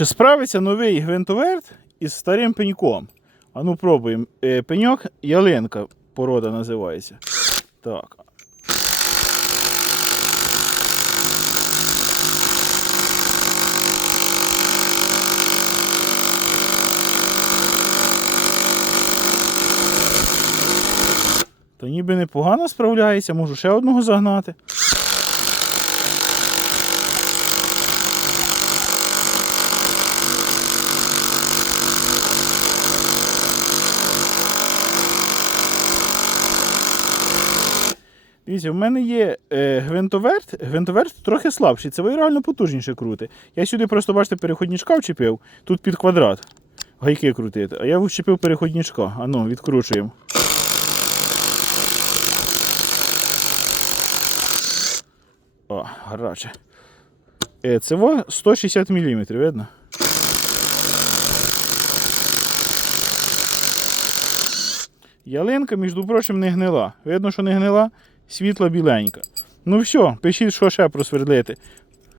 Чи справиться новий гвинтоверт із старим пеньком? А ну пробуємо. Е, Пеньок ялинка порода називається. Так. Та ніби непогано справляється, можу ще одного загнати. Дивіться, в мене є е, гвинтоверт. Гвинтоверт трохи слабший, це ви реально потужніше крути. Я сюди просто, бачите, переходничка вчепив, тут під квадрат. Гайки крутити. А я вчепив переходничка. А ну, відкручуємо. О, гаряче. Е, це во 160 мм, видно? Ялинка, між прочим, не гнила. Видно, що не гнила, світла біленька. Ну все, пишіть, що ще просвердлити.